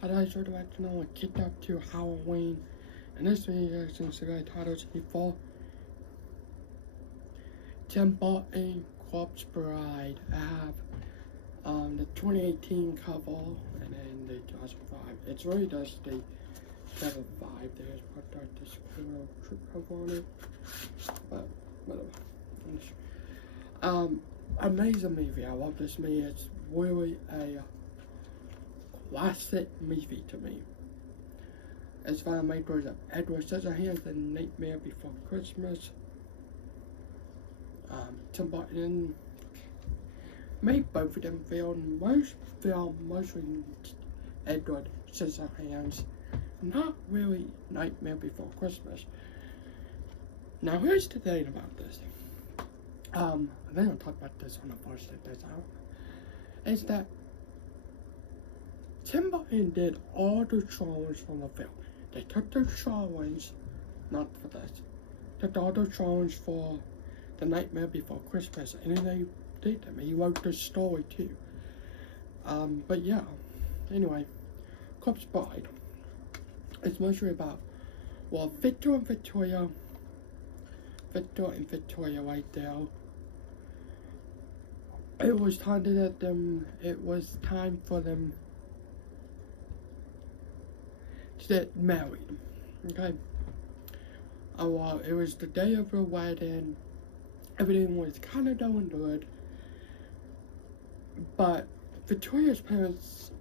I'd like to let you know I kicked up to Halloween, and this reaction's the titles before Tim Burton Corpse Bride. I have the 2018 cover and then the 2005. It's really just the 2005. There's put this cool cover on it, but whatever. Amazing movie. I love this movie. It's really a classic movie to me. It's one of my makers of Edward Scissorhands and Nightmare Before Christmas. Tim Burton made both of them film mostly Edward Scissorhands, not really Nightmare Before Christmas. Now here's the thing about this. I think I'll talk about this on the first day this out. Is that Tim Burton did all the drawings from the film. They took the drawings, not for this, took all the drawings for The Nightmare Before Christmas, and then they did them. He wrote the story too. But yeah, anyway, Corpse Bride. It's mostly about, well, Victor and Victoria right there. It was time to let them, it was time for them to get married, okay? Well, it was the day of the wedding. Everything was kind of going good, but Victoria's parents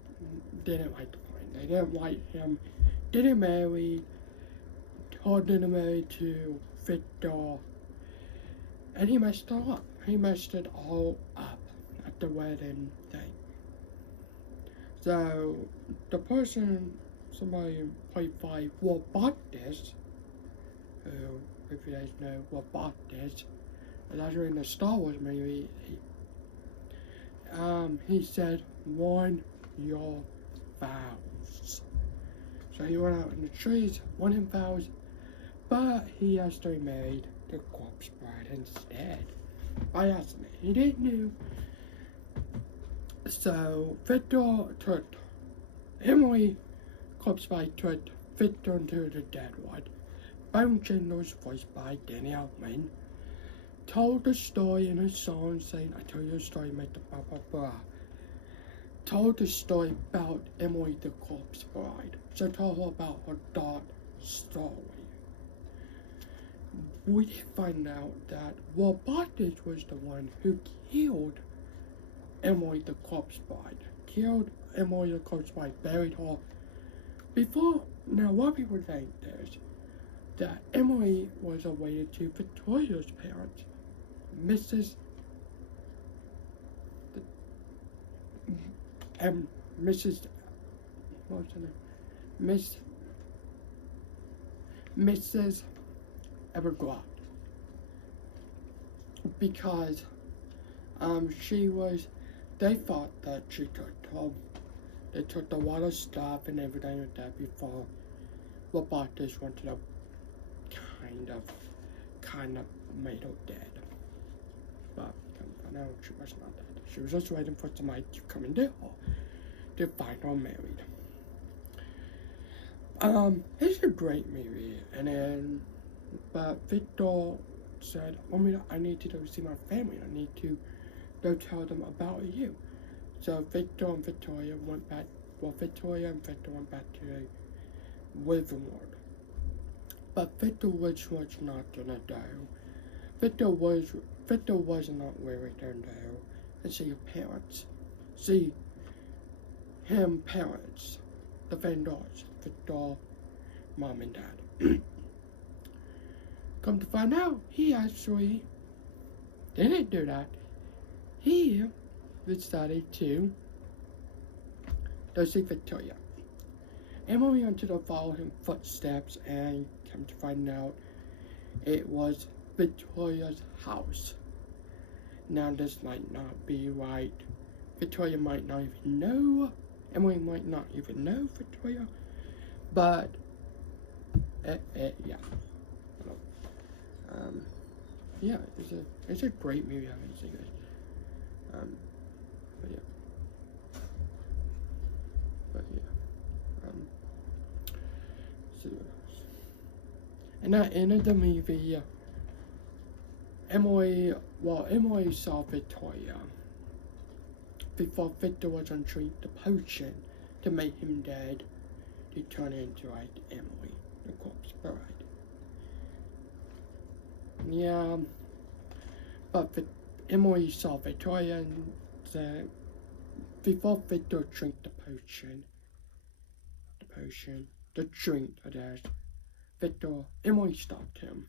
didn't like the plan. They didn't like him getting married, told him to marry to Victor, and he messed it all up. He messed it all up at the wedding thing. So the person, somebody played by what bought this, who, if you guys know what bought this, and actually in the Star Wars movie, he said, "Won your vows." So he went out in the trees, won his vows, but he actually married the Corpse Bride instead. By accident. He didn't know. So Victor took Emily, Corpse Bride took Victor into the dead one. Bone Chandler's voiced by Danny Elfman, told the story in a song saying, "I tell you a story, make the blah blah blah." Told the story about Emily the Corpse Bride. So told her about her dark story. We did find out that Will Bartlett was the one who killed Emily the Corpse Bride. Killed Emily the Corpse Bride, buried her. Before, now what people think is that Emily was related to Victoria's parents, Mrs. What's her name? Mrs. Everglade, because they thought that she they took a lot of stuff and everything like that before robotics wanted to kind of made her dead. But no, she was not dead. She was just waiting for somebody to come into her to find her married. It's a great movie, and then but Victor said, I need to go see my family. I need to go tell them about you. So Victor and Victoria went back, Victoria and Victor went back to the living world. But Victor was not gonna do. Victor was not really gonna do and see your parents. See him parents, the vendors, Victor, mom and dad. Come to find out, he actually didn't do that. He decided to go see Victoria. Emily wanted to follow his footsteps, and come to find out, it was Victoria's house. Now this might not be right. Victoria might not even know. Emily might not even know Victoria. But, yeah. Yeah, it's a great movie. I haven't seen it. But yeah. And at the end of the movie, Emily saw Victoria before Victor was on treat the potion to make him dead, to turn into like Emily, the corpse bride. Yeah, but Emily saw Victoria and said, before Victor drank the drink, Emily stopped him,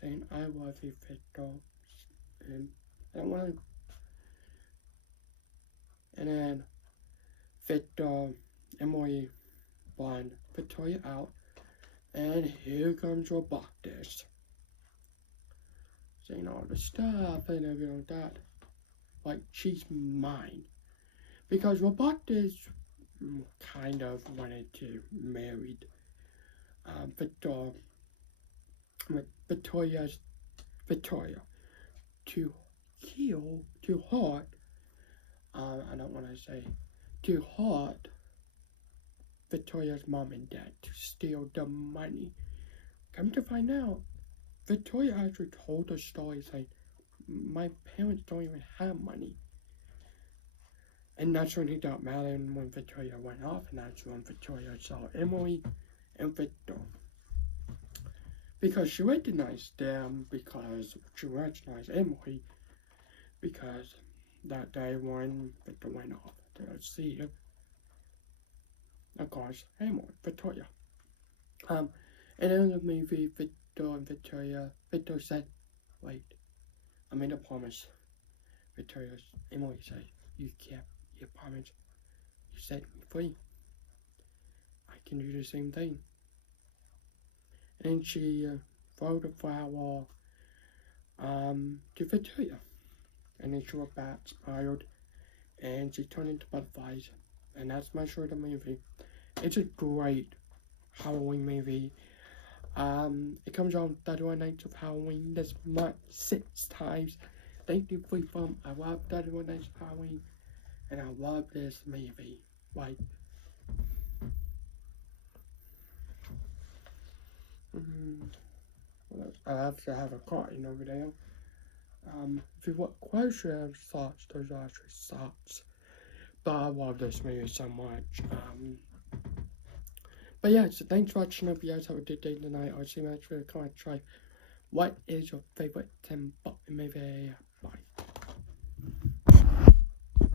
saying, "I love you, Victor," and I don't want to. And then Emily won Victoria out, and here comes Robotus, saying all the stuff and everything like that. Like, she's mine. Because Robotus kind of wanted to marry Victoria to hurt, I don't want to say, to hurt Victoria's mom and dad, to steal the money. Come to find out, Victoria actually told the story saying, my parents don't even have money. And that's when he got mad, and when Victoria went off, and that's when Victoria saw Emily and Victor. Because she recognized them, because she recognized Emily, because that day when Victor went off to see, of course, Emily, Victoria. And in the movie, Victor and Victoria, Victor said, wait, I made a promise. Emily said, you kept your promise. You set me free. I can do the same thing. And she threw the flower to Victoria. And then she was back, smiled, and she turned into butterflies. And that's my short of the movie. It's a great Halloween movie. It comes on 31 Nights of Halloween this month 6 times. Thank you, Freeform. I love 31 Nights of Halloween, and I love this movie. Like, I have to have a carton over there. If you want questions, thoughts, those are actually thoughts. But I love this movie so much. But yeah, so thanks for watching. Hope you guys have a good day tonight. I'll see you next video. Comment, try. What is your favorite Tim Burton movie?